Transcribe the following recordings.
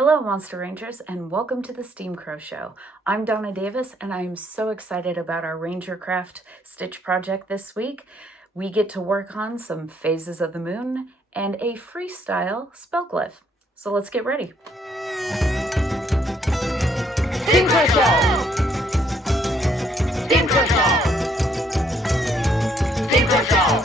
Hello, Monster Rangers, and welcome to the Steam Crow Show. I'm Donna Davis, and I'm so excited about our RangerCraft Stitch project this week. We get to work on some phases of the moon and a freestyle spell glyph. So let's get ready. Steam Crow Show! Steam Crow Show! Steam Crow Show!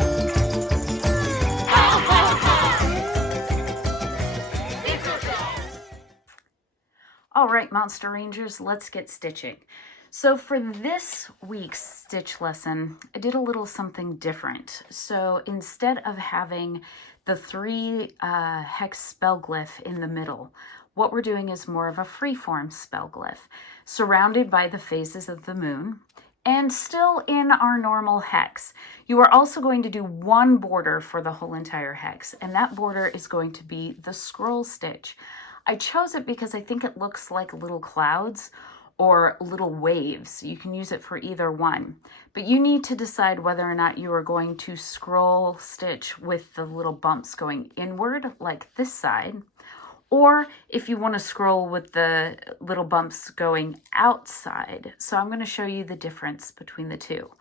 All right, Monster Rangers, let's get stitching. So for this week's stitch lesson, I did a little something different. So instead of having the 3 hex spell glyph in the middle, what we're doing is more of a freeform spell glyph, surrounded by the phases of the moon, and still in our normal hex. You are also going to do one border for the whole entire hex, and that border is going to be the scroll stitch. I chose it because I think it looks like little clouds or little waves. You can use it for either one, but you need to decide whether or not you are going to scroll stitch with the little bumps going inward like this side, or if you want to scroll with the little bumps going outside. So I'm going to show you the difference between the two.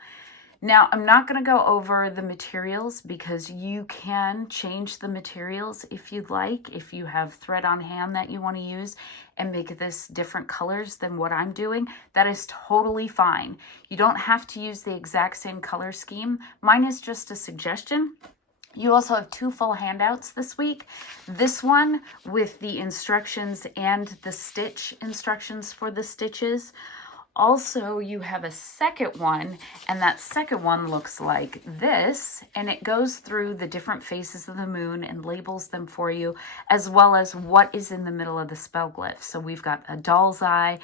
Now, I'm not going to go over the materials because you can change the materials if you'd like, if you have thread on hand that you want to use and make this different colors than what I'm doing. That is totally fine. You don't have to use the exact same color scheme. Mine is just a suggestion. You also have 2 full handouts this week. This one with the instructions and the stitch instructions for the stitches. Also, you have a second one, and that second one looks like this, and it goes through the different phases of the moon and labels them for you, as well as what is in the middle of the spell glyph. So we've got a doll's eye,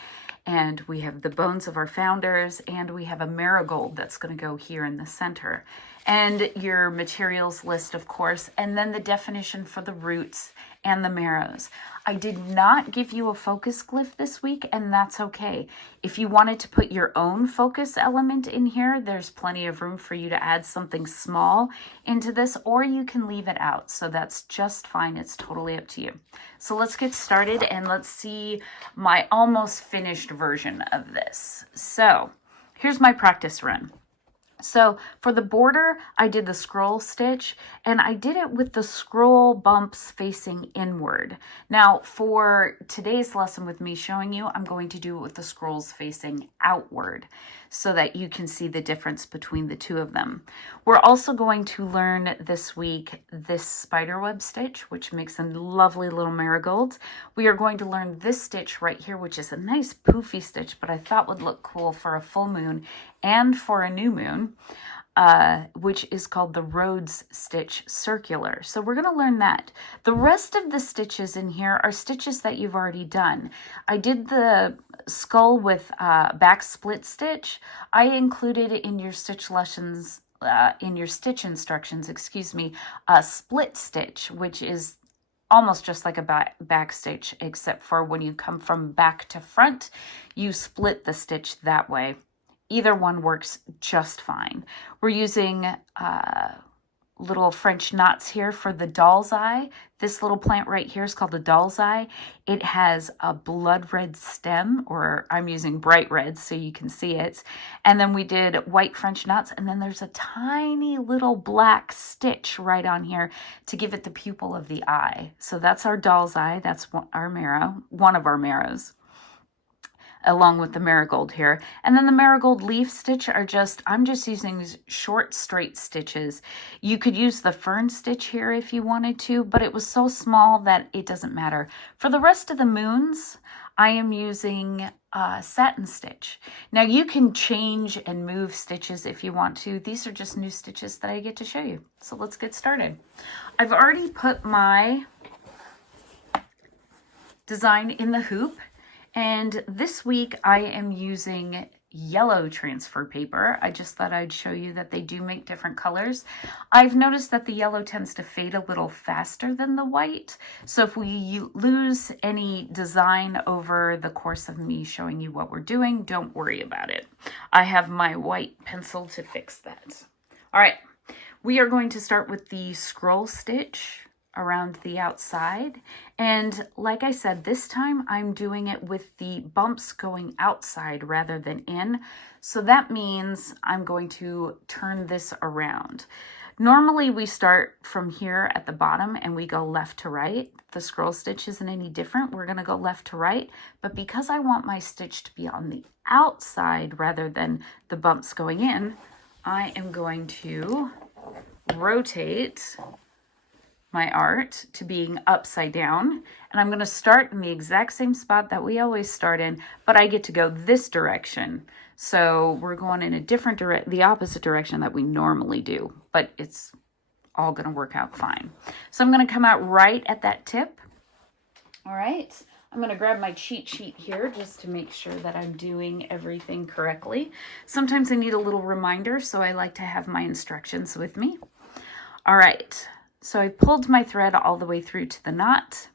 and we have the bones of our founders, and we have a marigold that's going to go here in the center. And your materials list, of course, and then the definition for the roots and the marrows. I did not give you a focus glyph this week, and that's okay. If you wanted to put your own focus element in here, there's plenty of room for you to add something small into this, or you can leave it out. So that's just fine. It's totally up to you. So let's get started and let's see my almost finished version of this. So here's my practice run. So for the border, I did the scroll stitch, and I did it with the scroll bumps facing inward. Now for today's lesson with me showing you, I'm going to do it with the scrolls facing outward so that you can see the difference between the two of them. We're also going to learn this week this spiderweb stitch, which makes a lovely little marigold. We are going to learn this stitch right here, which is a nice poofy stitch, but I thought would look cool for a full moon and for a new moon, which is called the Rhodes Stitch Circular. So we're going to learn that. The rest of the stitches in here are stitches that you've already done. I did the skull with back split stitch. I included in your stitch lessons, in your stitch instructions, a split stitch, which is almost just like a back stitch, except for when you come from back to front, you split the stitch that way. Either one works just fine. We're using little French knots here for the doll's eye. This little plant right here is called a doll's eye. It has a blood red stem, or I'm using bright red so you can see it. And then we did white French knots, and then there's a tiny little black stitch right on here to give it the pupil of the eye. So that's our doll's eye. That's our marrow, one of our marrows, along with the marigold here. And then the marigold leaf stitch are I'm just using short straight stitches. You could use the fern stitch here if you wanted to, but it was so small that it doesn't matter. For the rest of the moons, I am using satin stitch. Now you can change and move stitches if you want to. These are just new stitches that I get to show you. So let's get started. I've already put my design in the hoop. And this week I am using yellow transfer paper. I just thought I'd show you that they do make different colors. I've noticed that the yellow tends to fade a little faster than the white. So if we lose any design over the course of me showing you what we're doing, don't worry about it. I have my white pencil to fix that. All right, we are going to start with the scroll stitch around the outside. And like I said, this time I'm doing it with the bumps going outside rather than in. So that means I'm going to turn this around. Normally we start from here at the bottom and we go left to right. The scroll stitch isn't any different. We're going to go left to right, but because I want my stitch to be on the outside rather than the bumps going in, I am going to rotate my art to being upside down, and I'm going to start in the exact same spot that we always start in, but I get to go this direction. So we're going in a different the opposite direction that we normally do, but it's all going to work out fine. So I'm going to come out right at that tip. All right. I'm going to grab my cheat sheet here just to make sure that I'm doing everything correctly. Sometimes I need a little reminder, so I like to have my instructions with me. All right. So I pulled my thread all the way through to the knot.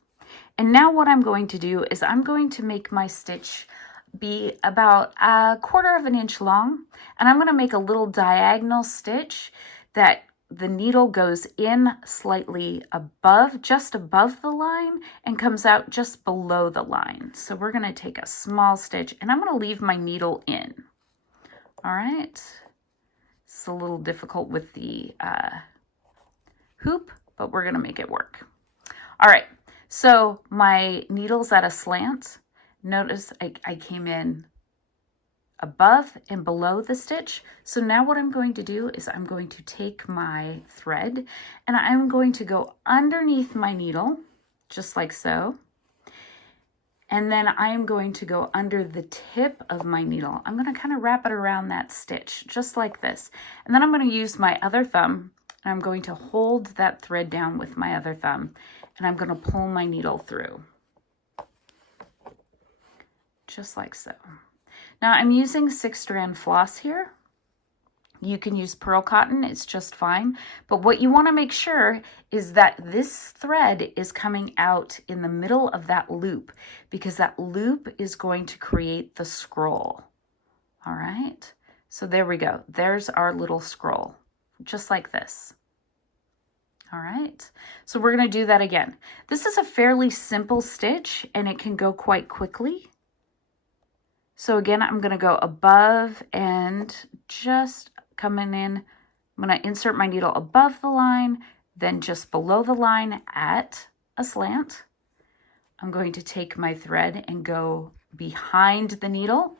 And now what I'm going to do is I'm going to make my stitch be about 1/4 of an inch long. And I'm going to make a little diagonal stitch that the needle goes in slightly above, just above the line, and comes out just below the line. So we're going to take a small stitch and I'm going to leave my needle in. All right. It's a little difficult with the hoop, but we're going to make it work. All right, so my needle's at a slant. Notice I came in above and below the stitch. So now what I'm going to do is I'm going to take my thread and I'm going to go underneath my needle, just like so. And then I'm going to go under the tip of my needle. I'm going to kind of wrap it around that stitch, just like this. And then I'm going to use my other thumb and I'm going to hold that thread down with my other thumb and I'm going to pull my needle through. Just like so. Now I'm using 6-strand floss here. You can use pearl cotton, it's just fine. But what you want to make sure is that this thread is coming out in the middle of that loop because that loop is going to create the scroll. All right, so there we go. There's our little scroll, just like this. All right, so we're going to do that again. This is a fairly simple stitch and it can go quite quickly. So again, I'm going to go above and just coming in. I'm going to insert my needle above the line, then just below the line at a slant. I'm going to take my thread and go behind the needle,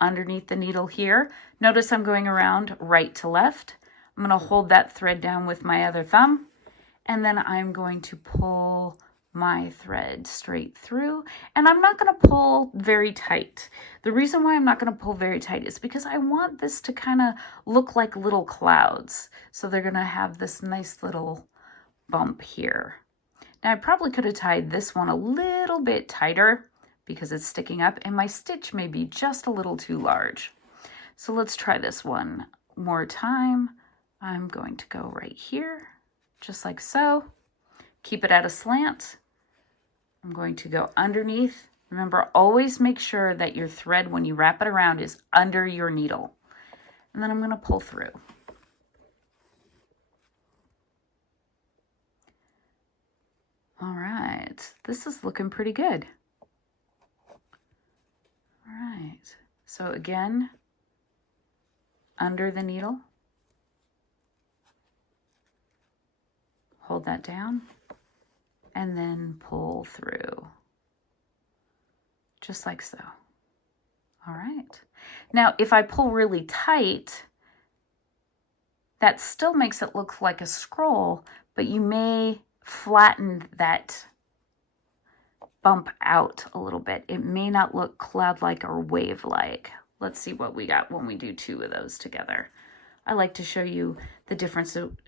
underneath the needle here. Notice I'm going around right to left. I'm going to hold that thread down with my other thumb, and then I'm going to pull my thread straight through, and I'm not going to pull very tight. The reason why I'm not going to pull very tight is because I want this to kind of look like little clouds. So they're going to have this nice little bump here. Now I probably could have tied this one a little bit tighter because it's sticking up and my stitch may be just a little too large. So let's try this one more time. I'm going to go right here, just like so. Keep it at a slant. I'm going to go underneath. Remember, always make sure that your thread, when you wrap it around, is under your needle. And then I'm going to pull through. All right, this is looking pretty good. All right, so again, under the needle. Hold that down and then pull through, just like so. All right. Now, if I pull really tight, that still makes it look like a scroll, but you may flatten that bump out a little bit. It may not look cloud-like or wave-like. Let's see what we got when we do 2 of those together. I like to show you the differences,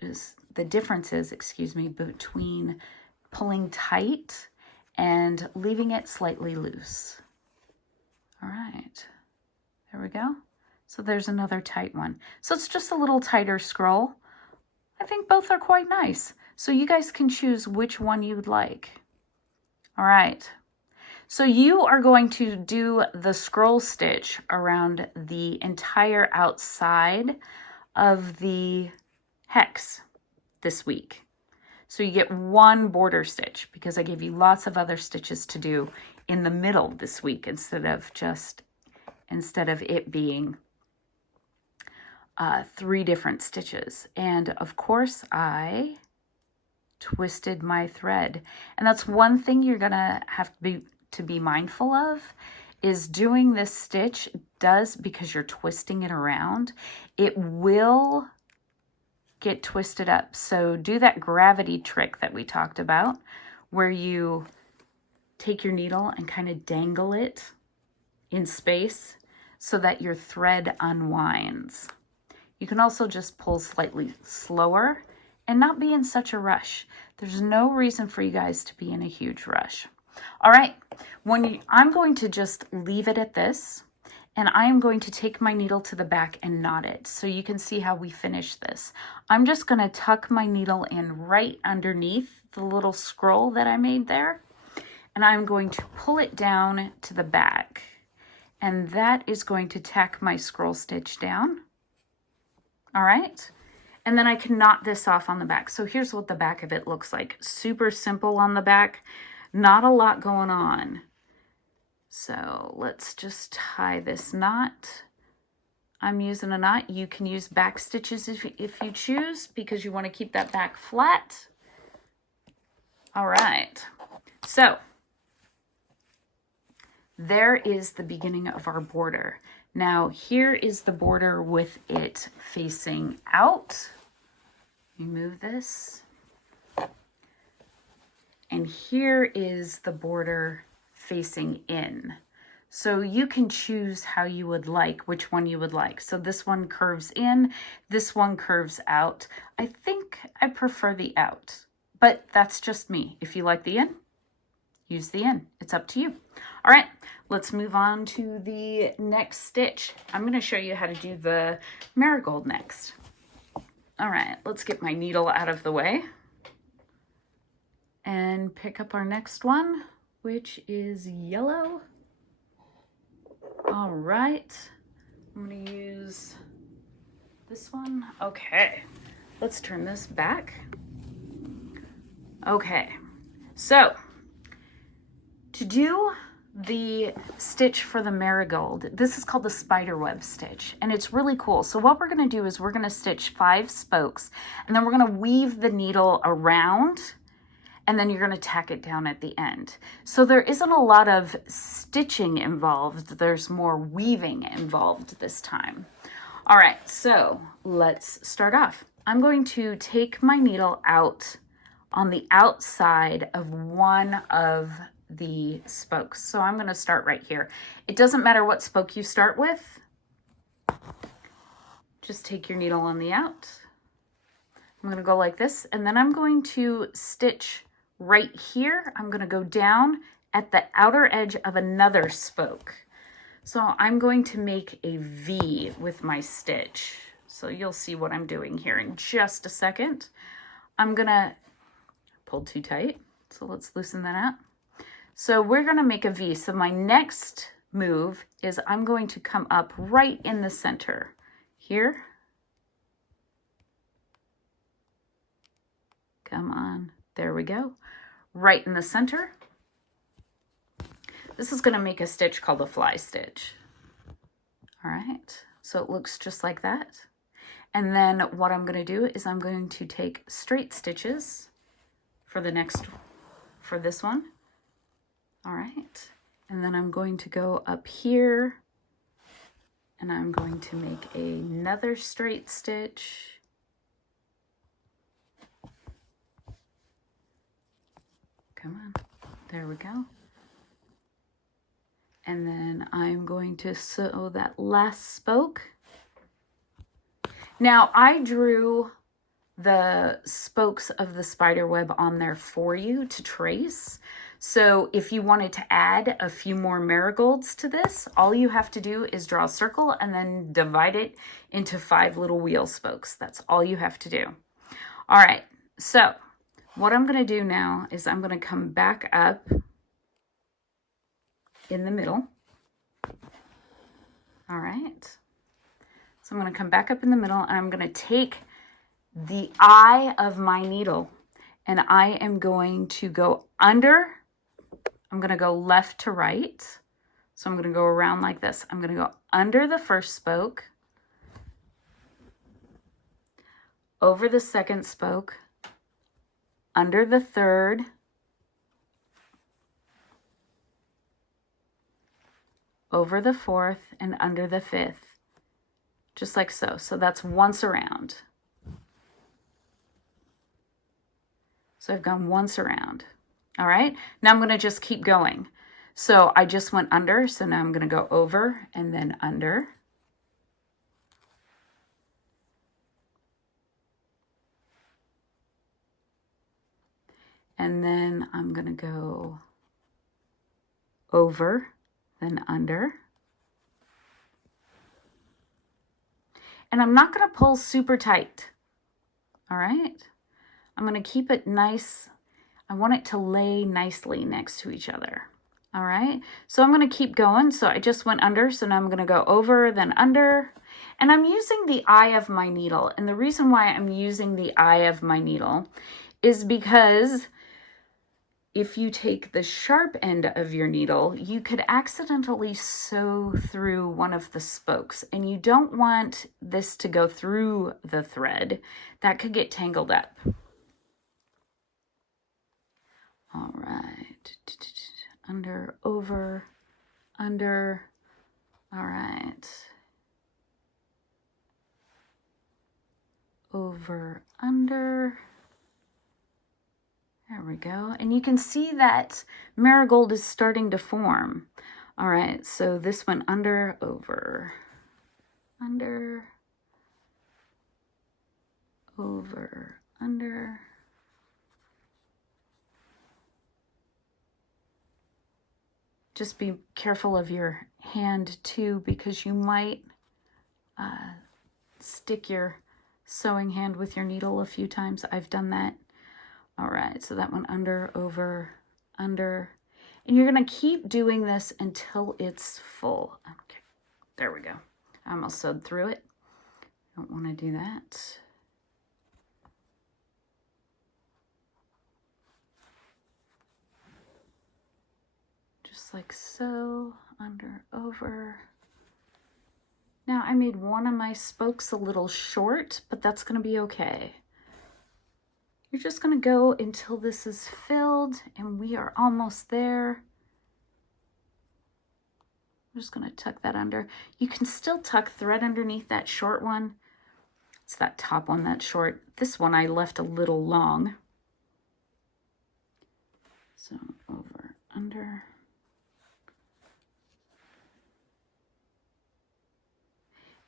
between pulling tight and leaving it slightly loose. All right, there we go. So there's another tight one. So it's just a little tighter scroll. I think both are quite nice. So you guys can choose which one you'd like. All right. So you are going to do the scroll stitch around the entire outside of the hex this week. So you get one border stitch because I gave you lots of other stitches to do in the middle this week instead of it being 3 different stitches. And of course I twisted my thread, and that's one thing you're gonna have to be mindful of, is doing this stitch does, because you're twisting it around, it will get twisted up. So do that gravity trick that we talked about, where you take your needle and kind of dangle it in space so that your thread unwinds. You can also just pull slightly slower and not be in such a rush. There's no reason for you guys to be in a huge rush. All right, I'm going to just leave it at this, and I am going to take my needle to the back and knot it so you can see how we finish this. I'm just going to tuck my needle in right underneath the little scroll that I made there, and I'm going to pull it down to the back, and that is going to tack my scroll stitch down. All right. And then I can knot this off on the back. So here's what the back of it looks like. Super simple on the back. Not a lot going on. So let's just tie this knot. I'm using a knot. You can use back stitches if you choose, because you want to keep that back flat. All right. So there is the beginning of our border. Now here is the border with it facing out. Let me move this. And here is the border facing in. So you can choose how you would like, which one you would like. So this one curves in, this one curves out. I think I prefer the out, but that's just me. If you like the in, use the in. It's up to you. All right, let's move on to the next stitch. I'm going to show you how to do the marigold next. All right, let's get my needle out of the way and pick up our next one, which is yellow. All right, I'm going to use this one. Okay, let's turn this back. Okay, so to do the stitch for the marigold, this is called the spider web stitch, and it's really cool. So what we're going to do is we're going to stitch 5 spokes, and then we're going to weave the needle around, and then you're going to tack it down at the end. So there isn't a lot of stitching involved. There's more weaving involved this time. All right, so let's start off. I'm going to take my needle out on the outside of one of the spokes. So I'm going to start right here. It doesn't matter what spoke you start with. Just take your needle on the out. I'm going to go like this, and then I'm going to stitch right here. I'm going to go down at the outer edge of another spoke. So I'm going to make a V with my stitch. So you'll see what I'm doing here in just a second. I'm going to pull too tight. So let's loosen that out. So we're going to make a V. So my next move is I'm going to come up right in the center here. Come on. There we go. Right in the center. This is going to make a stitch called a fly stitch. All right. So it looks just like that. And then what I'm going to do is I'm going to take straight stitches for this one. All right, and then I'm going to go up here, and I'm going to make another straight stitch. Come on, there we go. And then I'm going to sew that last spoke. Now I drew the spokes of the spider web on there for you to trace. So if you wanted to add a few more marigolds to this, all you have to do is draw a circle and then divide it into 5 little wheel spokes. That's all you have to do. All right, so what I'm going to do now is I'm going to come back up in the middle. All right, so I'm going to come back up in the middle, and I'm going to take the eye of my needle, and I am going to go under. I'm going to go left to right. So I'm going to go around like this. I'm going to go under the first spoke, over the second spoke, under the third, over the fourth, and under the fifth, just like so. So that's once around. So I've gone once around. All right, now I'm going to just keep going. So I just went under, so now I'm going to go over and then under. And then I'm going to go over, then under. And I'm not going to pull super tight. All right, I'm going to keep it nice. I want it to lay nicely next to each other. All right, so I'm going to keep going. So I just went under, so now I'm going to go over, then under. And I'm using the eye of my needle. And the reason why I'm using the eye of my needle is because if you take the sharp end of your needle, you could accidentally sew through one of the spokes. And you don't want this to go through the thread. That could get tangled up. All right. Under, over, under. All right. Over, under. There we go. And you can see that marigold is starting to form. All right, so this went under, over, under, over, under. Just be careful of your hand too, because you might stick your sewing hand with your needle a few times. I've done that. All right, so that went under, over, under. And you're going to keep doing this until it's full. Okay, there we go. I almost sewed through it. Don't want to do that. Just like so, under, over. Now I made one of my spokes a little short, but that's going to be okay. You're just going to go until this is filled, and we are almost there. I'm just going to tuck that under. You can still tuck thread underneath that short one. It's that top one that's short. This one I left a little long. So over, under.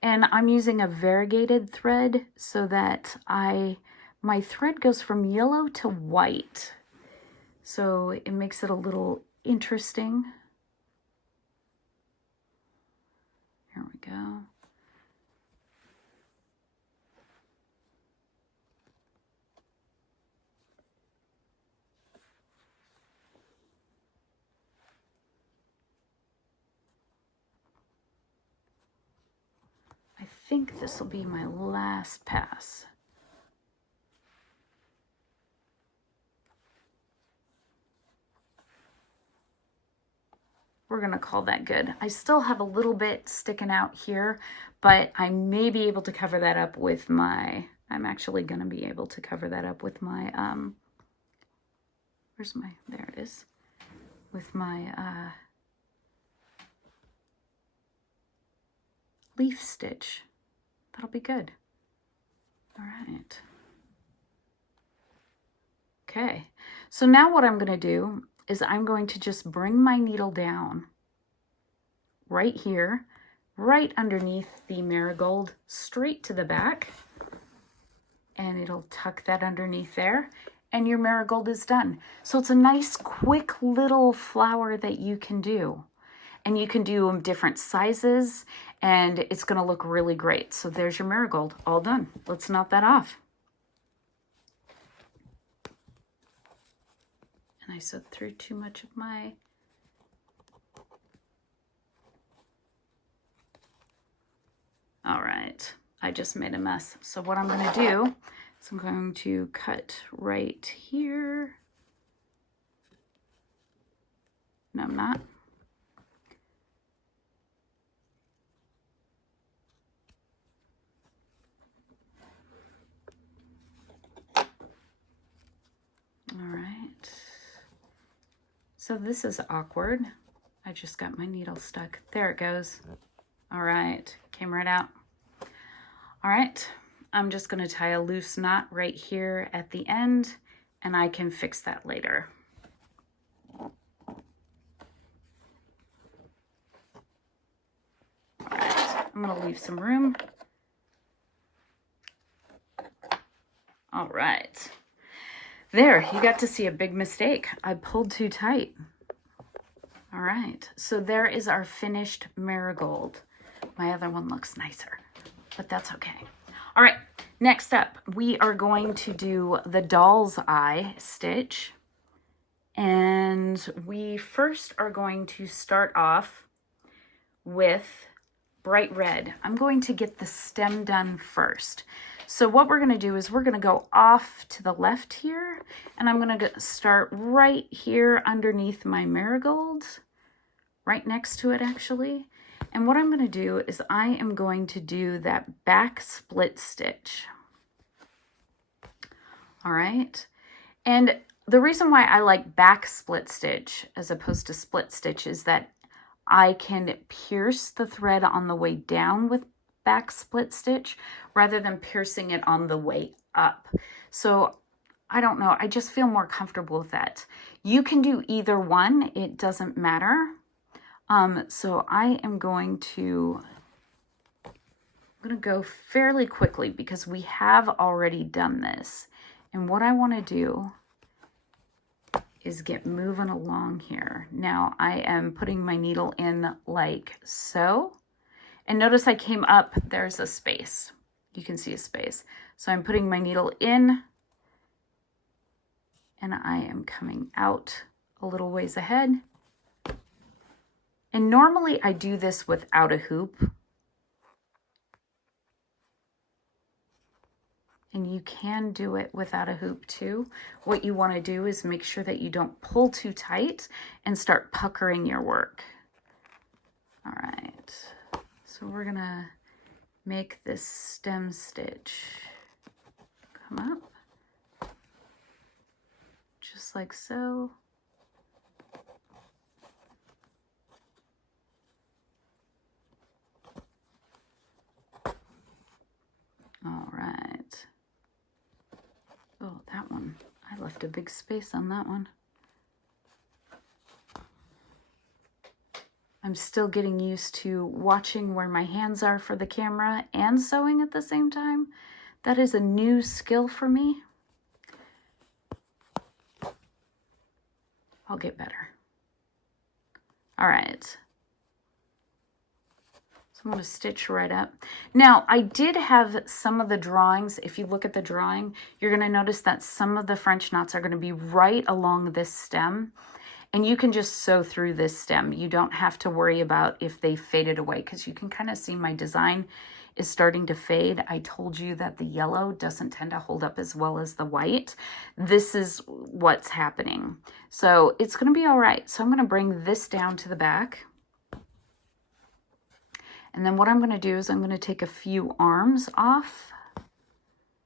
And I'm using a variegated thread so that my thread goes from yellow to white. So it makes it a little interesting. Here we go. I think this will be my last pass. We're going to call that good. I still have a little bit sticking out here, but I may be able to cover that up with my, I'm actually going to be able to cover that up with my, where's my, there it is, with my leaf stitch. That'll be good. All right. Okay, so now what I'm going to do is I'm going to just bring my needle down right here, right underneath the marigold, straight to the back, and it'll tuck that underneath there, and your marigold is done. So it's a nice, quick little flower that you can do. And you can do them different sizes, and it's going to look really great. So there's your marigold, all done. Let's knot that off. And I sewed through too much of my... All right, I just made a mess. So what I'm going to do So I'm going to cut right here. No, I'm not. All right. So this is awkward. I just got my needle stuck. There it goes. All right, came right out. All right, I'm just gonna tie a loose knot right here at the end, and I can fix that later. All right, I'm gonna leave some room. All right. There, you got to see a big mistake. I pulled too tight. All right, so there is our finished marigold. My other one looks nicer, but that's okay. All right, next up, we are going to do the doll's eye stitch. And we first are going to start off with bright red. I'm going to get the stem done first. So what we're gonna do is we're gonna go off to the left here, and I'm gonna start right here underneath my marigold, right next to it actually. And what I'm gonna do is I am going to do that back split stitch. All right, and the reason why I like back split stitch as opposed to split stitch is that I can pierce the thread on the way down with back split stitch rather than piercing it on the way up. So I don't know, I just feel more comfortable with that. You can do either one, it doesn't matter. So I am going to go fairly quickly because we have already done this. And what I want to do is get moving along here. Now I am putting my needle in like so. And notice I came up, there's a space. You can see a space. So I'm putting my needle in and I am coming out a little ways ahead. And normally I do this without a hoop. And you can do it without a hoop too. What you want to do is make sure that you don't pull too tight and start puckering your work. All right, so we're gonna make this stem stitch come up, just like so. All right. Oh, that one. I left a big space on that one. I'm still getting used to watching where my hands are for the camera and sewing at the same time. That is a new skill for me. I'll get better. All right. I'm going to stitch right up. Now, I did have some of the drawings. If you look at the drawing, you're going to notice that some of the French knots are going to be right along this stem. And you can just sew through this stem. You don't have to worry about if they faded away because you can kind of see my design is starting to fade. I told you that the yellow doesn't tend to hold up as well as the white. This is what's happening. So it's going to be all right. So I'm going to bring this down to the back. And then what I'm going to do is I'm going to take a few arms off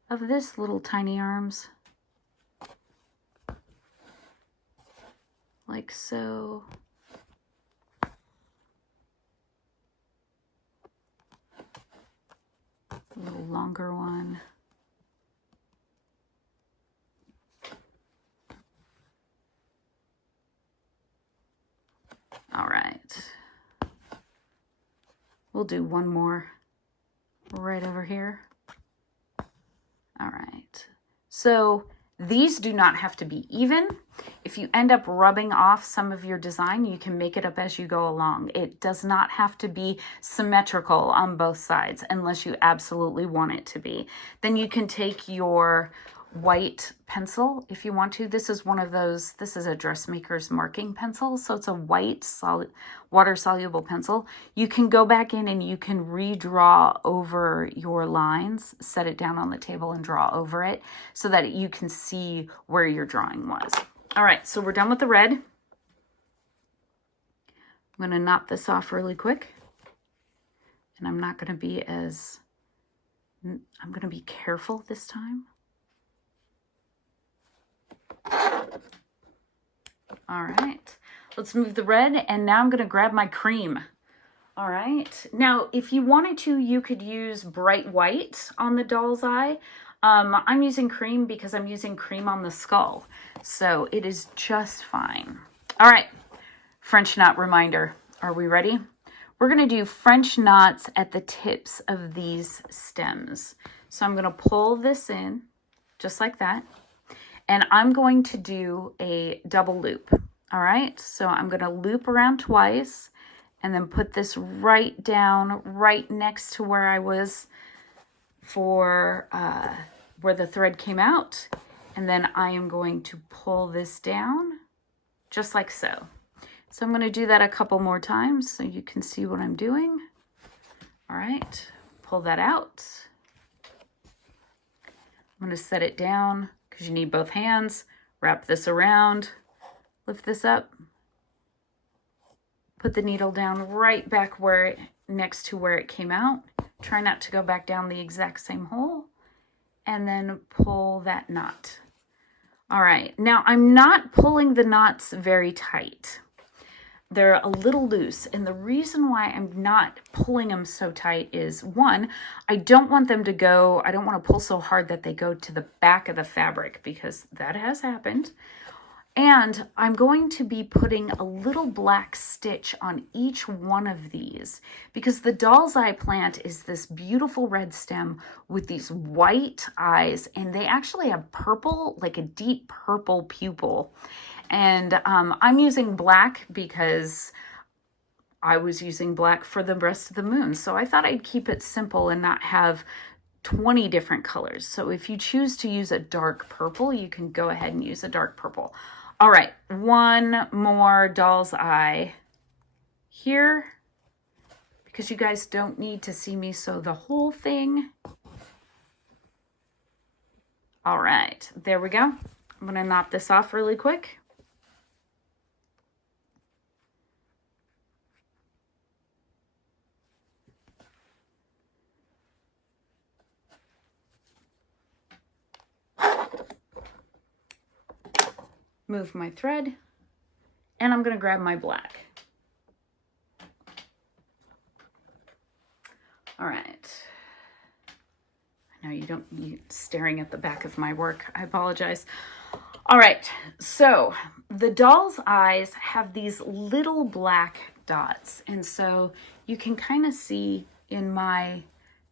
of this, little tiny arms, like so. A little longer one. All right. We'll do one more right over here. All right. So these do not have to be even. If you end up rubbing off some of your design, you can make it up as you go along. It does not have to be symmetrical on both sides unless you absolutely want it to be. Then you can take your white pencil if you want to. This is one of those, this is a dressmaker's marking pencil. So it's a white water soluble pencil. You can go back in and you can redraw over your lines, set it down on the table and draw over it so that you can see where your drawing was. All right, so we're done with the red. I'm going to knot this off really quick. And I'm not going to be as, I'm going to be careful this time. All right, let's move the red, and now I'm going to grab my cream. All right, now if you wanted to, you could use bright white on the doll's eye. I'm using cream because I'm using cream on the skull, so it is just fine. All right, French knot reminder. Are we ready? We're going to do French knots at the tips of these stems. So I'm going to pull this in just like that. And I'm going to do a double loop. All right, so I'm going to loop around twice and then put this right down right next to where I was for where the thread came out. And then I am going to pull this down just like so. So I'm going to do that a couple more times so you can see what I'm doing. All right, pull that out. I'm going to set it down because you need both hands. Wrap this around, lift this up, put the needle down right back where next to where it came out. Try not to go back down the exact same hole, and then pull that knot. All right, now I'm not pulling the knots very tight. They're a little loose, and the reason why I'm not pulling them so tight is, one, I don't want them to go, I don't want to pull so hard that they go to the back of the fabric, because that has happened. And I'm going to be putting a little black stitch on each one of these, because the doll's eye plant is this beautiful red stem with these white eyes, and they actually have purple, like a deep purple pupil. And I'm using black because I was using black for the rest of the moon. So I thought I'd keep it simple and not have 20 different colors. So if you choose to use a dark purple, you can go ahead and use a dark purple. All right, one more doll's eye here, because you guys don't need to see me sew the whole thing. All right, there we go. I'm gonna knot this off really quick. Move my thread, and I'm going to grab my black. All right. I know you staring at the back of my work. I apologize. All right. So the doll's eyes have these little black dots. And so you can kind of see in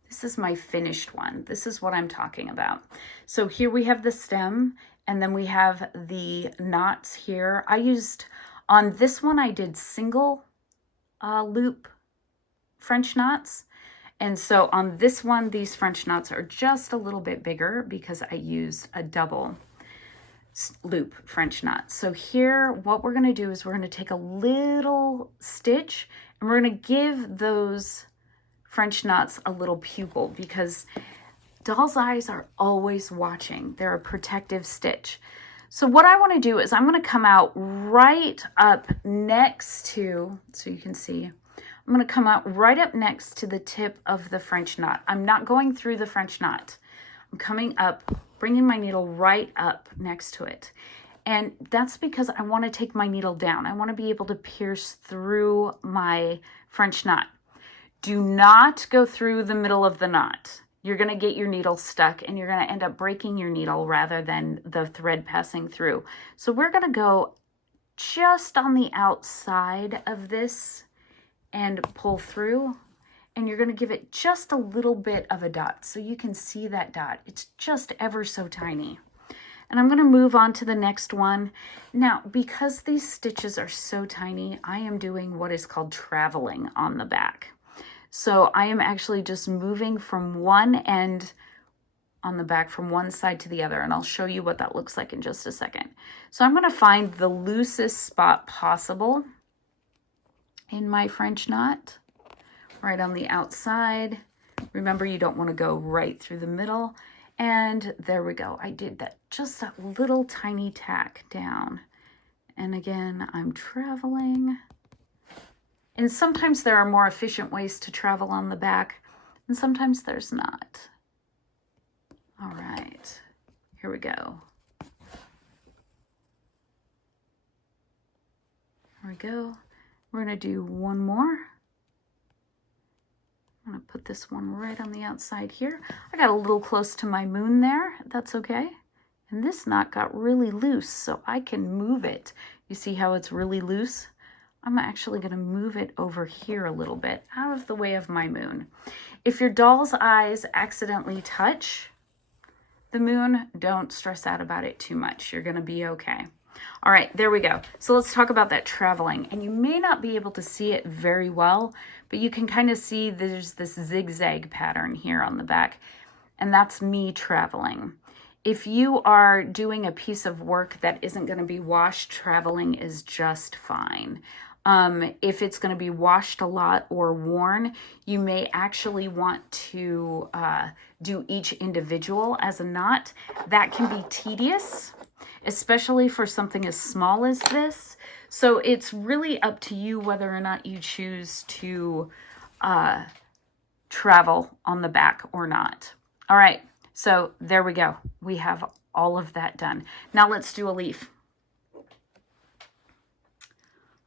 this is my finished one. This is what I'm talking about. So here we have the stem, and then we have the knots here. On this one, I did single loop French knots. And so on this one, these French knots are just a little bit bigger because I used a double loop French knot. So here, what we're gonna do is we're gonna take a little stitch and we're gonna give those French knots a little pupil, because doll's eyes are always watching. They're a protective stitch. So what I want to do is I'm going to come out right up next to, so you can see, I'm going to come out right up next to the tip of the French knot. I'm not going through the French knot. I'm coming up, bringing my needle right up next to it. And that's because I want to take my needle down. I want to be able to pierce through my French knot. Do not go through the middle of the knot. You're going to get your needle stuck and you're going to end up breaking your needle rather than the thread passing through. So we're going to go just on the outside of this and pull through, and you're going to give it just a little bit of a dot so you can see that dot. It's just ever so tiny. And I'm going to move on to the next one. Now, because these stitches are so tiny, I am doing what is called traveling on the back. So I am actually just moving from one end on the back from one side to the other, and I'll show you what that looks like in just a second. So I'm going to find the loosest spot possible in my French knot, right on the outside. Remember, you don't want to go right through the middle. And there we go. I did that, just that little tiny tack down. And again, I'm traveling. And sometimes there are more efficient ways to travel on the back, and sometimes there's not. All right, here we go. Here we go. We're going to do one more. I'm going to put this one right on the outside here. I got a little close to my moon there. That's okay. And this knot got really loose, so I can move it. You see how it's really loose? I'm actually going to move it over here a little bit, out of the way of my moon. If your doll's eyes accidentally touch the moon, don't stress out about it too much. You're going to be okay. All right, there we go. So let's talk about that traveling. And you may not be able to see it very well, but you can kind of see there's this zigzag pattern here on the back, and that's me traveling. If you are doing a piece of work that isn't going to be washed, traveling is just fine. If it's going to be washed a lot or worn, you may actually want to do each individual as a knot. That can be tedious, especially for something as small as this. So it's really up to you whether or not you choose to travel on the back or not. All right, so there we go. We have all of that done. Now let's do a leaf.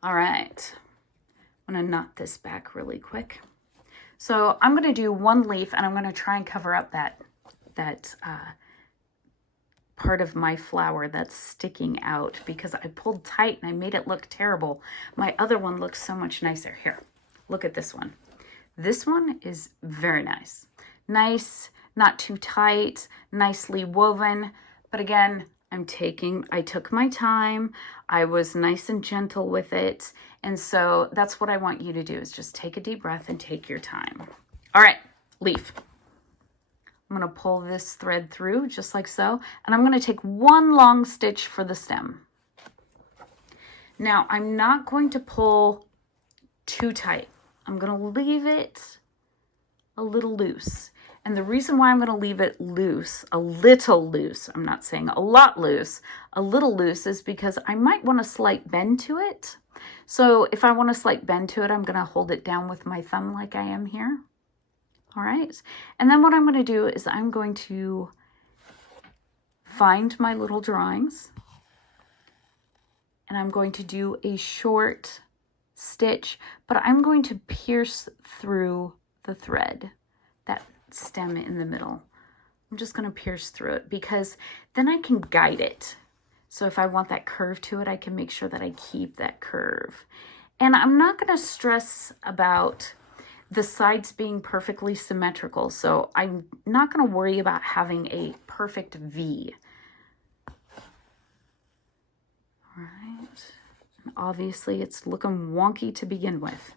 All right, I'm gonna knot this back really quick. So I'm gonna do one leaf, and I'm gonna try and cover up that part of my flower that's sticking out, because I pulled tight and I made it look terrible. My other one looks so much nicer. Here, look at this one. This one is very nice. Nice, not too tight, nicely woven. But again, I took my time. I was nice and gentle with it. And so that's what I want you to do, is just take a deep breath and take your time. All right, leaf. I'm going to pull this thread through just like so. And I'm going to take one long stitch for the stem. Now, I'm not going to pull too tight. I'm going to leave it a little loose. And the reason why I'm going to leave it loose, a little loose, I'm not saying a lot loose, a little loose, is because I might want a slight bend to it. So if I want a slight bend to it, I'm going to hold it down with my thumb like I am here. All right. And then what I'm going to do is I'm going to find my little drawings, and I'm going to do a short stitch, but I'm going to pierce through the thread, that stem in the middle. I'm just going to pierce through it, because then I can guide it. So if I want that curve to it, I can make sure that I keep that curve. And I'm not going to stress about the sides being perfectly symmetrical. So I'm not going to worry about having a perfect V. All right. And obviously it's looking wonky to begin with.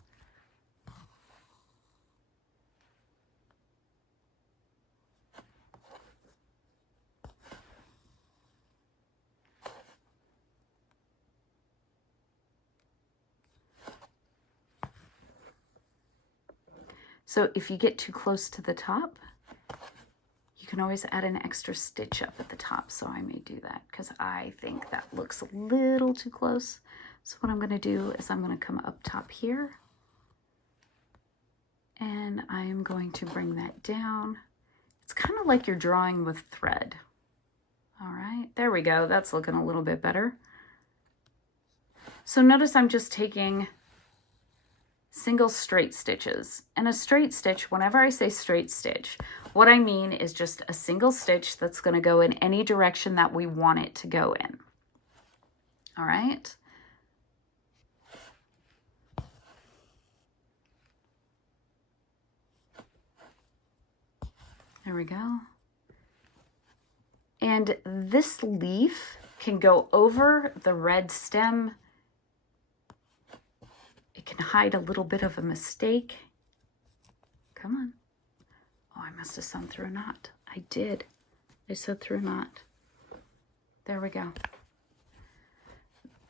So if you get too close to the top, you can always add an extra stitch up at the top. So I may do that because I think that looks a little too close. So what I'm going to do is I'm going to come up top here, and I am going to bring that down. It's kind of like you're drawing with thread. All right, there we go. That's looking a little bit better. So notice I'm just taking single straight stitches. And a straight stitch, whenever I say straight stitch, what I mean is just a single stitch that's going to go in any direction that we want it to go in. All right. There we go. And this leaf can go over the red stem. It can hide a little bit of a mistake. Come on. Oh, I must have sewn through a knot. I did. I sewed through a knot. There we go.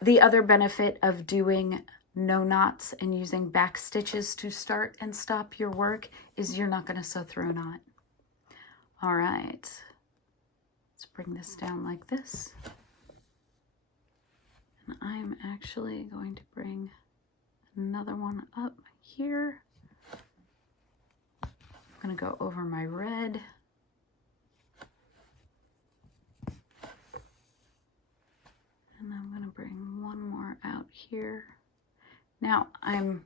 The other benefit of doing no knots and using back stitches to start and stop your work is you're not going to sew through a knot. All right, let's bring this down like this. And I'm actually going to bring another one up here. I'm going to go over my red. And I'm going to bring one more out here. Now I'm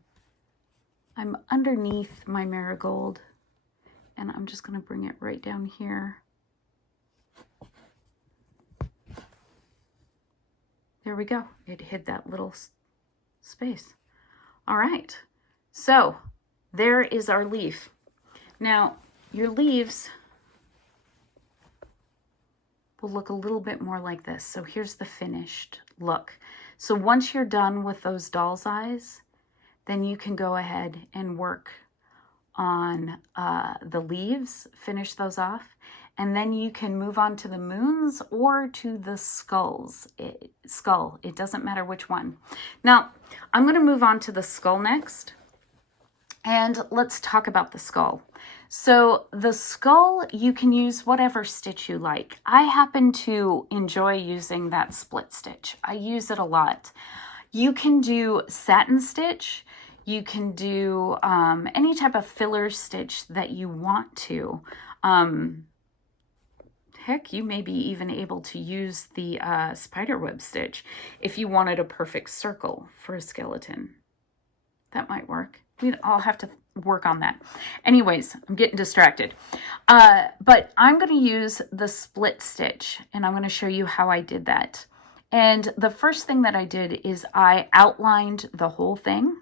underneath my marigold, and I'm just going to bring it right down here. There we go. It hid that little space. All right. So there is our leaf. Now your leaves will look a little bit more like this. So here's the finished look. So once you're done with those doll's eyes, then you can go ahead and work on the leaves, finish those off, and then you can move on to the moons or to the skulls. Skull, it doesn't matter which one. Now, I'm going to move on to the skull next, and let's talk about the skull. So the skull, you can use whatever stitch you like. I happen to enjoy using that split stitch. I use it a lot. You can do satin stitch. You can do any type of filler stitch that you want to. Heck, you may be even able to use the spiderweb stitch if you wanted a perfect circle for a skeleton. That might work. I'll have to work on that. Anyways, I'm getting distracted. But I'm going to use the split stitch, and I'm going to show you how I did that. And the first thing that I did is I outlined the whole thing.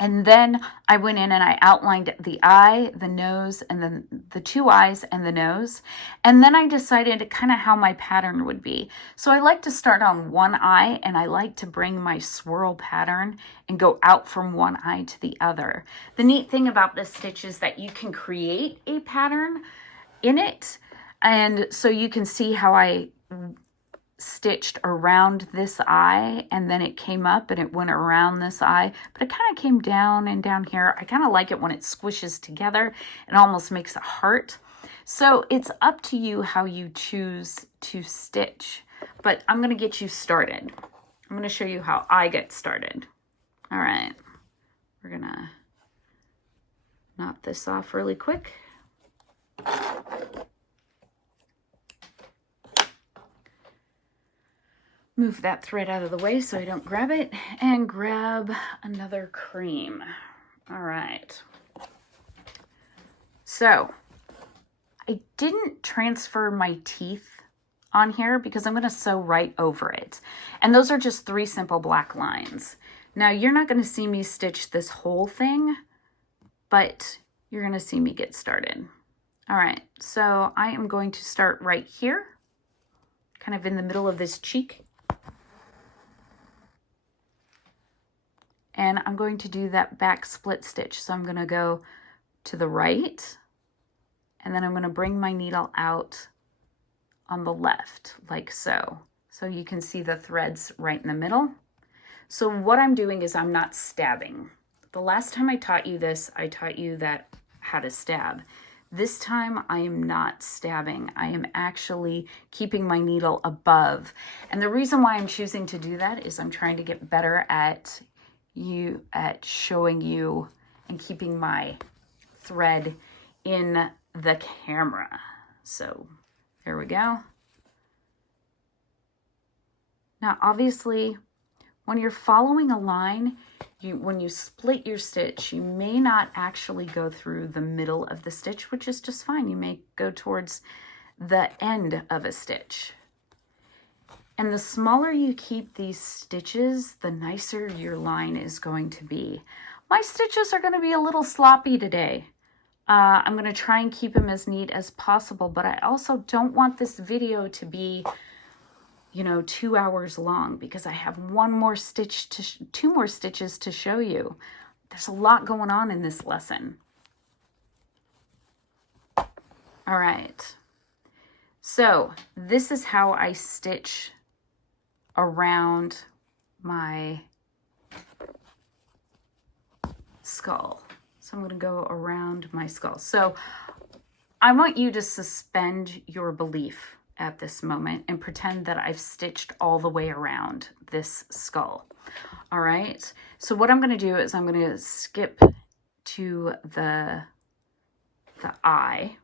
And then I went in and I outlined the eye, the nose, and then the two eyes and the nose. And then I decided kind of how my pattern would be. So I like to start on one eye, and I like to bring my swirl pattern and go out from one eye to the other. The neat thing about this stitch is that you can create a pattern in it. And so you can see how I stitched around this eye, and then it came up and it went around this eye, but it kind of came down and down here. I kind of like it when it squishes together and almost makes a heart. So it's up to you how you choose to stitch, but I'm going to get you started. I'm going to show you how I get started. All right, we're going to knot this off really quick. Move that thread out of the way so I don't grab it, and grab another cream. All right. So I didn't transfer my teeth on here because I'm going to sew right over it. And those are just 3 simple black lines. Now you're not going to see me stitch this whole thing, but you're going to see me get started. All right. So I am going to start right here, kind of in the middle of this cheek. And I'm going to do that back split stitch. So I'm going to go to the right, and then I'm going to bring my needle out on the left, like so. So you can see the threads right in the middle. So what I'm doing is I'm not stabbing. The last time I taught you this, I taught you that how to stab. This time I am not stabbing. I am actually keeping my needle above. And the reason why I'm choosing to do that is I'm trying to get better at showing you and keeping my thread in the camera. So there we go. Now obviously when you're following a line, when you split your stitch, you may not actually go through the middle of the stitch, which is just fine. You may go towards the end of a stitch. And the smaller you keep these stitches, the nicer your line is going to be. My stitches are going to be a little sloppy today. I'm going to try and keep them as neat as possible, but I also don't want this video to be, 2 hours long because I have two more stitches to show you. There's a lot going on in this lesson. All right. So this is how I stitch around my skull. So I'm going to go around my skull. So I want you to suspend your belief at this moment and pretend that I've stitched all the way around this skull. All right. So what I'm going to do is I'm going to skip to the eye.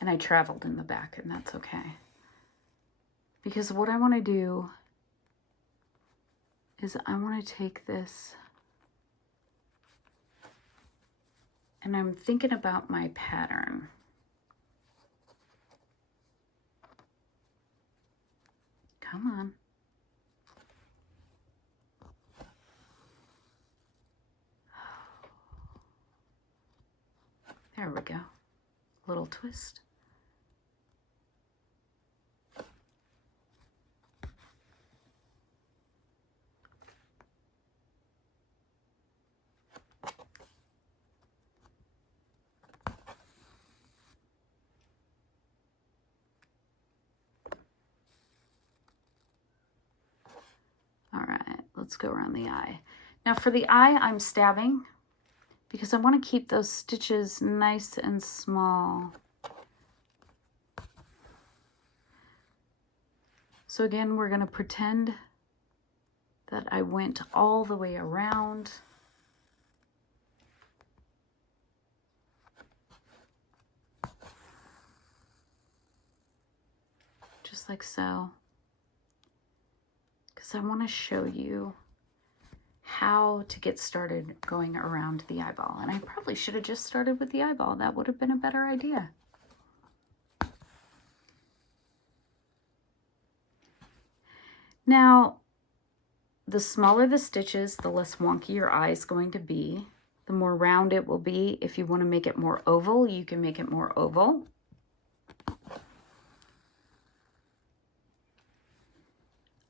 And I traveled in the back, and that's okay. Because what I want to do is I want to take this, and I'm thinking about my pattern. Come on. There we go. Little twist. All right, let's go around the eye. Now for the eye, I'm stabbing because I want to keep those stitches nice and small. So again, we're going to pretend that I went all the way around. Just like so. Because I want to show you how to get started going around the eyeball. And I probably should have just started with the eyeball. That would have been a better idea. Now, the smaller the stitches, the less wonky your eye is going to be. The more round it will be. If you want to make it more oval, you can make it more oval.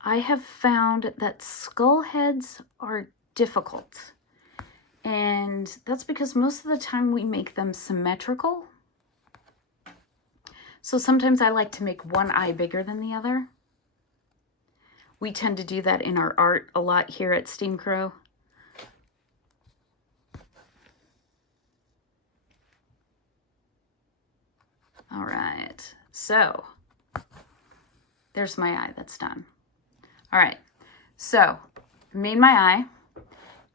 I have found that skull heads are difficult. And that's because most of the time we make them symmetrical. So sometimes I like to make one eye bigger than the other. We tend to do that in our art a lot here at Steam Crow. All right, so there's my eye, that's done. All right, so I made my eye,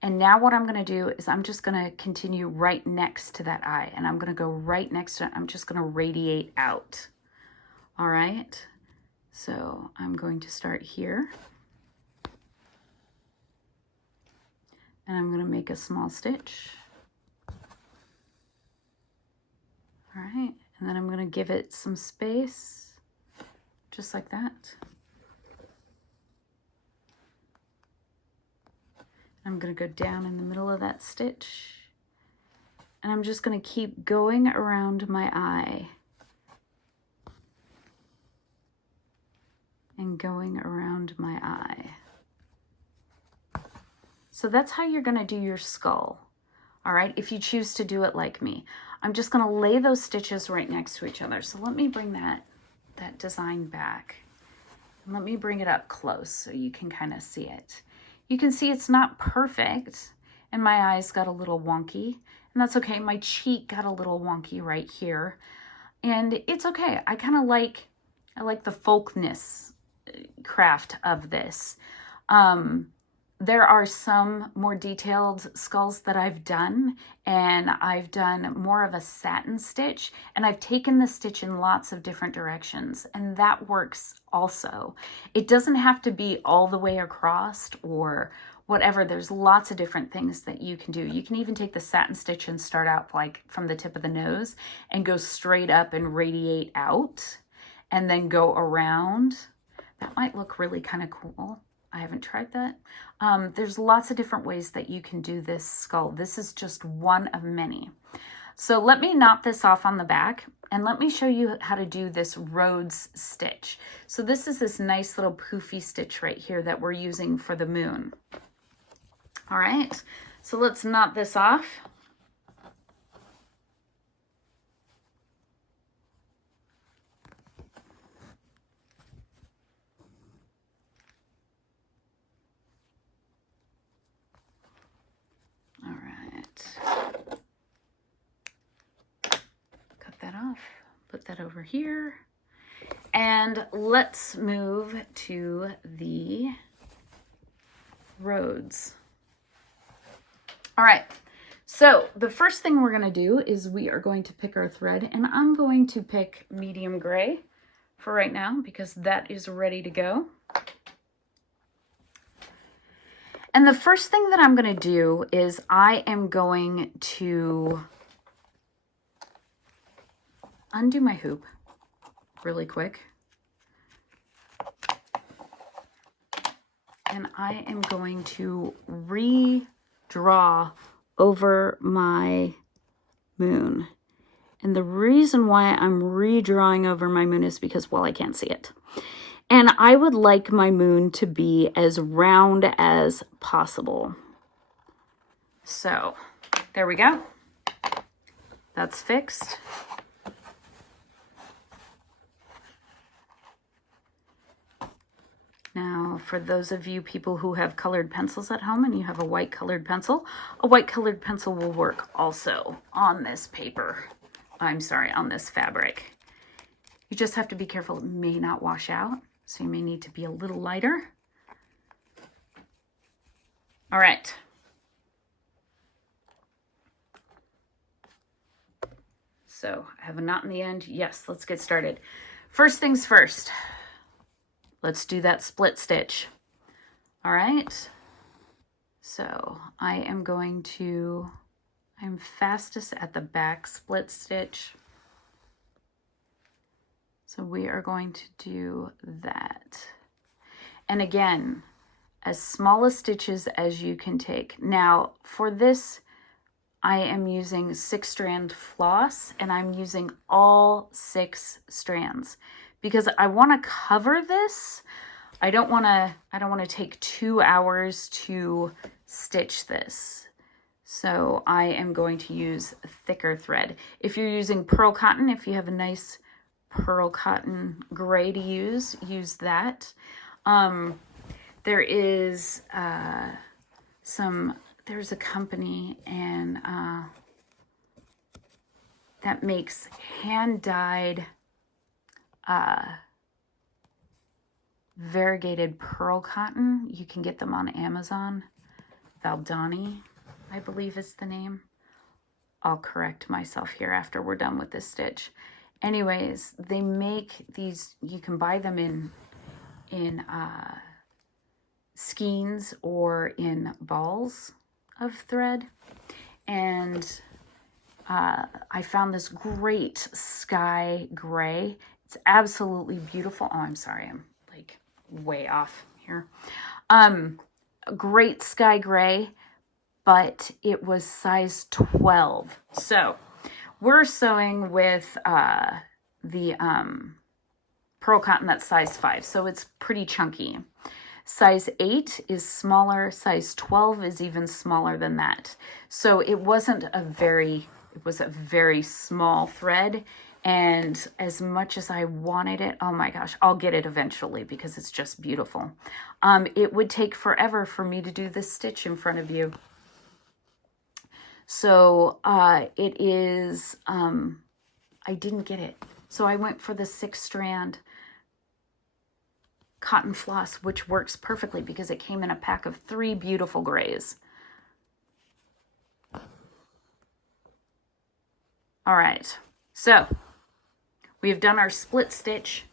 and now what I'm gonna do is I'm just gonna continue right next to that eye, and I'm gonna go right next to it. I'm just gonna radiate out. All right, so I'm going to start here. And I'm gonna make a small stitch. All right, and then I'm gonna give it some space, just like that. I'm gonna go down in the middle of that stitch, and I'm just gonna keep going around my eye and going around my eye. So that's how you're gonna do your skull, all right, if you choose to do it like me. I'm just gonna lay those stitches right next to each other. So let me bring that design back. And let me bring it up close so you can kind of see it. You can see it's not perfect, and my eyes got a little wonky, and that's okay. My cheek got a little wonky right here, and it's okay. I kind of like, the folkness craft of this. There are some more detailed skulls that I've done, and I've done more of a satin stitch, and I've taken the stitch in lots of different directions, and that works also. It doesn't have to be all the way across or whatever. There's lots of different things that you can do. You can even take the satin stitch and start out like from the tip of the nose and go straight up and radiate out and then go around. That might look really kind of cool. I haven't tried that. There's lots of different ways that you can do this skull. This is just one of many. So let me knot this off on the back, and let me show you how to do this Rhodes stitch. So this is this nice little poofy stitch right here that we're using for the moon. All right, So let's knot this off. All right. Cut that off. Put that over here. And let's move to the roads. All right. So the first thing we're going to do is we are going to pick our thread, and I'm going to pick medium gray for right now because that is ready to go. And the first thing that I'm going to do is I am going to undo my hoop really quick. And I am going to redraw over my moon. And the reason why I'm redrawing over my moon is because, well, I can't see it. And I would like my moon to be as round as possible. So there we go. That's fixed. Now, for those of you people who have colored pencils at home and you have a white colored pencil, a white colored pencil will work also on this paper. I'm sorry, on this fabric. You just have to be careful. It may not wash out, so you may need to be a little lighter. All right. So I have a knot in the end. Yes, let's get started. First things first. Let's do that split stitch. All right. So I am going to, I'm fastest at the back split stitch. So we are going to do that. And again, as small a stitches as you can take. Now for this, I am using 6-strand floss, and I'm using all 6 strands because I want to cover this. I don't want to take 2 hours to stitch this. So I am going to use thicker thread. If you're using pearl cotton, if you have a nice pearl cotton gray to use that. There is there's a company and that makes hand-dyed variegated pearl cotton. You can get them on Amazon. Valdani, I believe is the name. I'll correct myself here after we're done with this stitch. Anyways, they make these, you can buy them in skeins or in balls of thread. And I found this great sky gray. It's absolutely beautiful. Oh, I'm sorry, I'm like way off here. Great sky gray, but it was size 12. So we're sewing with the pearl cotton that's size 5, so it's pretty chunky. Size 8 is smaller, size 12 is even smaller than that. So it was a very small thread, and as much as I wanted it, oh my gosh, I'll get it eventually because it's just beautiful. It would take forever for me to do this stitch in front of you. So it is, I didn't get it. So I went for the 6-strand cotton floss, which works perfectly because it came in a pack of 3 beautiful grays. All right, so we've done our split stitch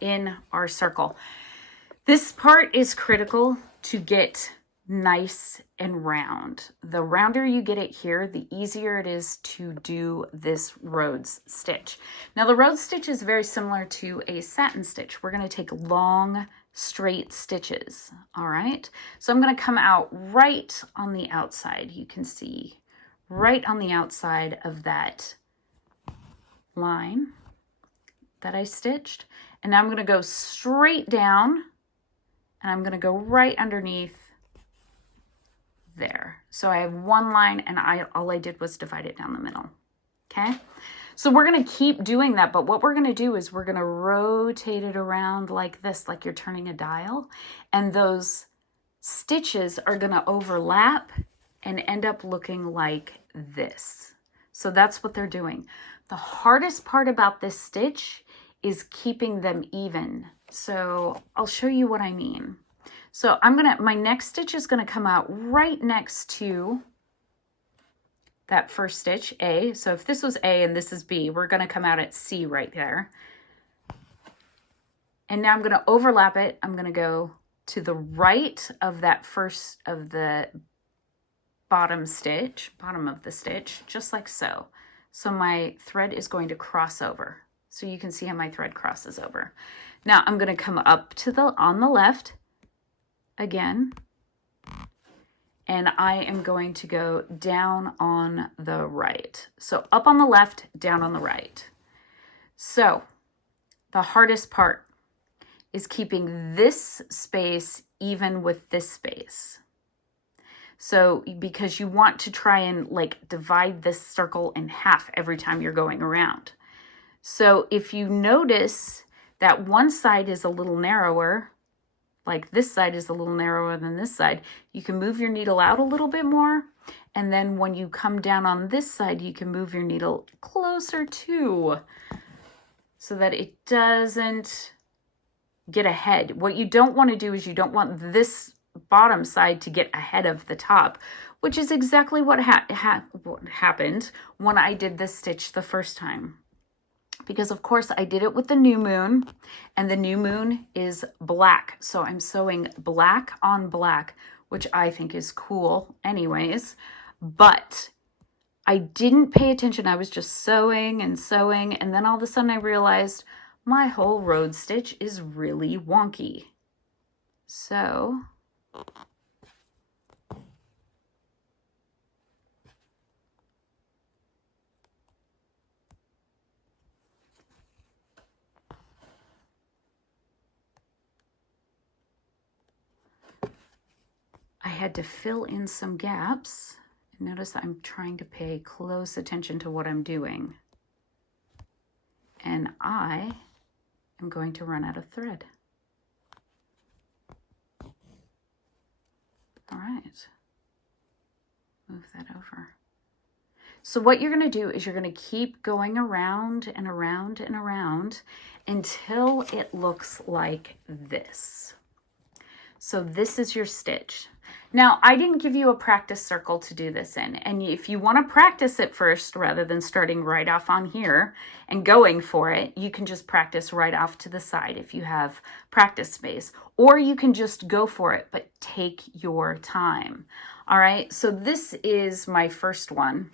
in our circle. This part is critical to get nice and round. The rounder you get it here, the easier it is to do this rhodes stitch. Now the rhodes stitch is very similar to a satin stitch. We're going to take long straight stitches. All right, so I'm going to come out right on the outside. You can see right on the outside of that line that I stitched, and now I'm going to go straight down, and I'm going to go right underneath there. So I have one line, and all I did was divide it down the middle. Okay, so we're going to keep doing that, but what we're going to do is we're going to rotate it around like this, like you're turning a dial, and those stitches are going to overlap and end up looking like this. So that's what they're doing. The hardest part about this stitch is keeping them even. So I'll show you what I mean. So my next stitch is going to come out right next to that first stitch, A. So if this was A and this is B, we're going to come out at C right there. And now I'm going to overlap it. I'm going to go to the right of that first of the bottom of the stitch, just like so. So my thread is going to cross over. So you can see how my thread crosses over. Now I'm going to come up to on the left again, and I am going to go down on the right. So up on the left, down on the right. So the hardest part is keeping this space even with this space. So because you want to try and like divide this circle in half every time you're going around. So if you notice that one side is a little narrower, like this side is a little narrower than this side, you can move your needle out a little bit more. And then when you come down on this side, you can move your needle closer to, so that it doesn't get ahead. What you don't want to do is you don't want this bottom side to get ahead of the top, which is exactly what happened when I did this stitch the first time. Because of course I did it with the new moon, and the new moon is black. So I'm sewing black on black, which I think is cool anyways, but I didn't pay attention. I was just sewing and sewing, and then all of a sudden I realized my whole road stitch is really wonky. So I had to fill in some gaps. Notice I'm trying to pay close attention to what I'm doing. And I am going to run out of thread. All right. Move that over. So what you're going to do is you're going to keep going around and around and around until it looks like this. So this is your stitch. Now, I didn't give you a practice circle to do this in. And if you want to practice it first, rather than starting right off on here and going for it, you can just practice right off to the side if you have practice space. Or you can just go for it, but take your time. All right, so this is my first one.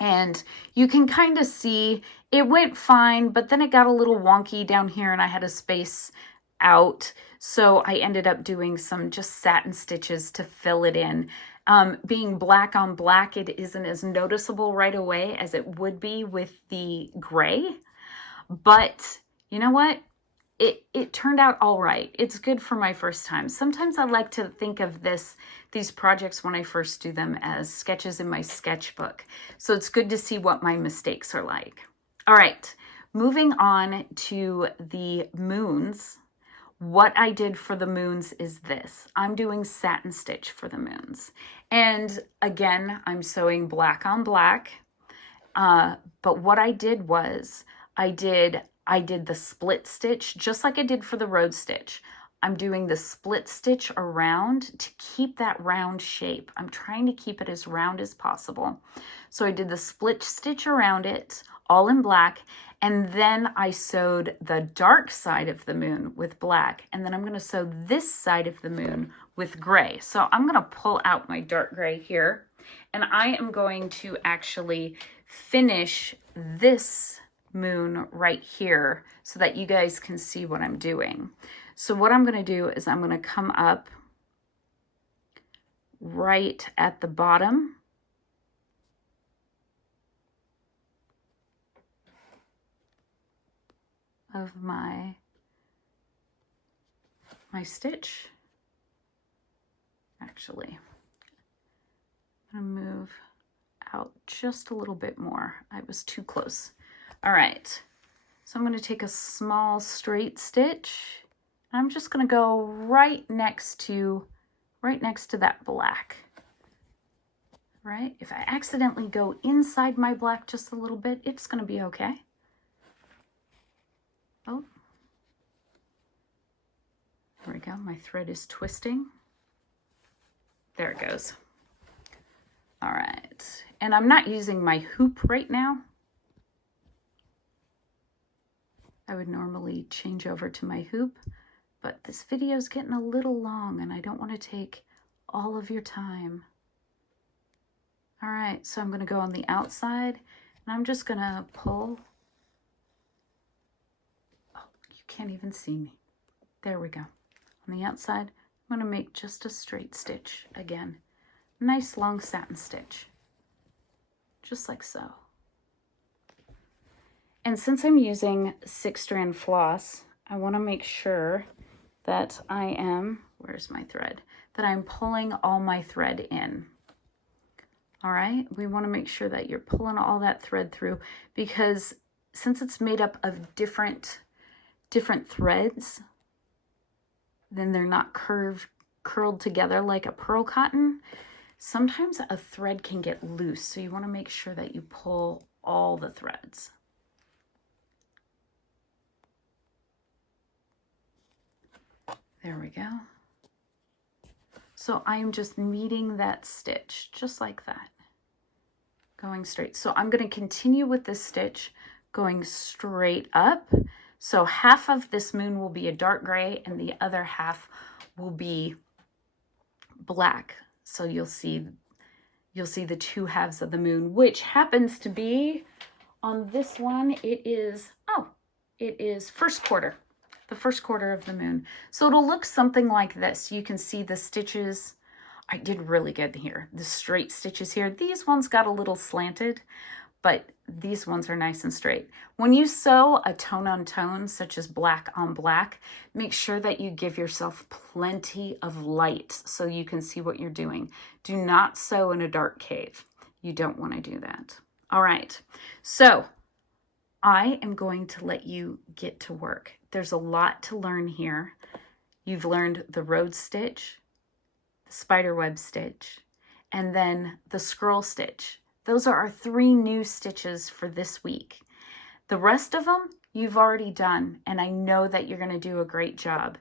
And you can kind of see it went fine, but then it got a little wonky down here and I had a space out. So I ended up doing some just satin stitches to fill it in. Being black on black, it isn't as noticeable right away as it would be with the gray. But you know what? It turned out all right. It's good for my first time. Sometimes I like to think of these projects when I first do them as sketches in my sketchbook. So it's good to see what my mistakes are like. All right, moving on to the moons. What I did for the moons is this. I'm doing satin stitch for the moons. And again, I'm sewing black on black. But what I did was I did the split stitch just like I did for the road stitch. I'm doing the split stitch around to keep that round shape. I'm trying to keep it as round as possible. So I did the split stitch around it, all in black, and then I sewed the dark side of the moon with black, and then I'm going to sew this side of the moon with gray. So I'm going to pull out my dark gray here, and I am going to actually finish this moon right here so that you guys can see what I'm doing. So what I'm going to do is I'm going to come up right at the bottom of my stitch. Actually, I'm gonna move out just a little bit more. I was too close. All right, so I'm going to take a small straight stitch. I'm just going to go right next to that black. Right? If I accidentally go inside my black just a little bit, it's going to be okay. Oh, there we go. My thread is twisting. There it goes. All right, and I'm not using my hoop right now. I would normally change over to my hoop, but this video is getting a little long and I don't want to take all of your time. All right, so I'm going to go on the outside and I'm just going to pull. Oh, you can't even see me. There we go. On the outside, I'm going to make just a straight stitch again. Nice long satin stitch, just like so. And since I'm using 6-strand floss, I want to make sure that I am, where's my thread? That I'm pulling all my thread in. All right, we want to make sure that you're pulling all that thread through, because since it's made up of different threads, then they're not curled together like a pearl cotton. Sometimes a thread can get loose, so you want to make sure that you pull all the threads. There we go. So I'm just meeting that stitch, just like that, going straight. So I'm going to continue with this stitch going straight up. So half of this moon will be a dark gray and the other half will be black. So you'll see the two halves of the moon, which happens to be on this one. It is first quarter. The first quarter of the moon. So it'll look something like this. You can see the stitches. I did really good here. The straight stitches here. These ones got a little slanted, but these ones are nice and straight. When you sew a tone on tone, such as black on black, make sure that you give yourself plenty of light so you can see what you're doing. Do not sew in a dark cave. You don't want to do that. All right, so I am going to let you get to work. There's a lot to learn here. You've learned the rose stitch, the spiderweb stitch, and then the scroll stitch. Those are our 3 new stitches for this week. The rest of them you've already done, and I know that you're going to do a great job.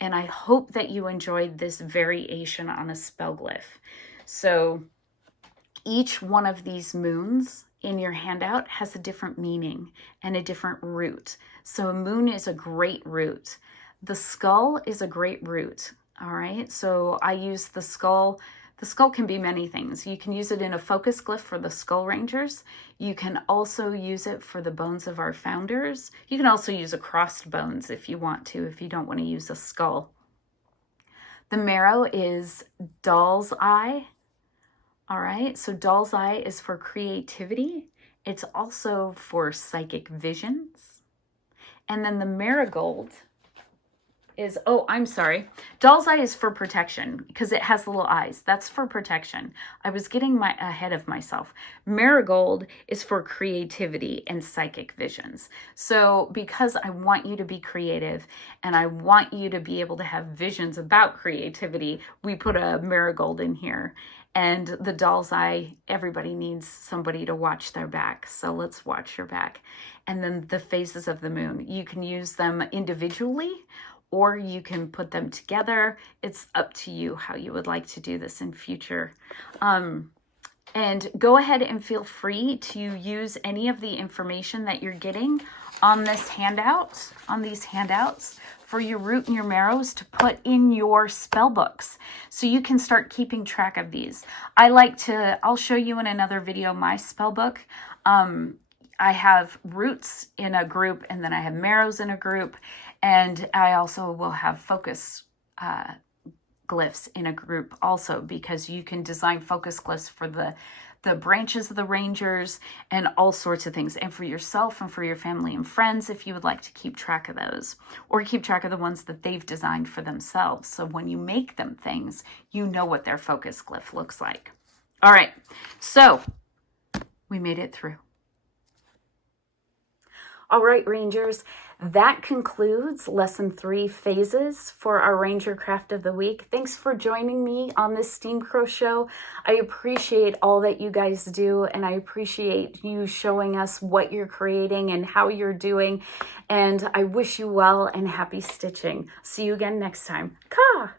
And I hope that you enjoyed this variation on a spell glyph. So each one of these moons in your handout has a different meaning and a different root. So a moon is a great root. The skull is a great root. All right, so I use the skull. The skull can be many things. You can use it in a focus glyph for the skull rangers. You can also use it for the bones of our founders. You can also use a crossed bones if you want to, if you don't want to use a skull. The marrow is doll's eye. All right, so doll's eye is for creativity. It's also for psychic visions. And then the marigold is, doll's eye is for protection because it has little eyes. That's for protection. I was getting ahead of myself. Marigold is for creativity and psychic visions. So because I want you to be creative and I want you to be able to have visions about creativity, we put a marigold in here. And the doll's eye, everybody needs somebody to watch their back. So let's watch your back. And then the phases of the moon. You can use them individually or you can put them together. It's up to you how you would like to do this in future. And go ahead and feel free to use any of the information that you're getting on this handout, on these handouts, for your root and your marrows to put in your spell books so you can start keeping track of these. I'll show you in another video my spell book. I have roots in a group and then I have marrows in a group, and I also will have focus glyphs in a group also, because you can design focus glyphs for the branches of the rangers and all sorts of things, and for yourself and for your family and friends if you would like to keep track of those, or keep track of the ones that they've designed for themselves. So when you make them things, you know what their focus glyph looks like. All right, so we made it through. All right, Rangers, that concludes Lesson 3 phases for our Ranger Craft of the Week. Thanks for joining me on this Steam Crow show. I appreciate all that you guys do, and I appreciate you showing us what you're creating and how you're doing. And I wish you well and happy stitching. See you again next time. Caw!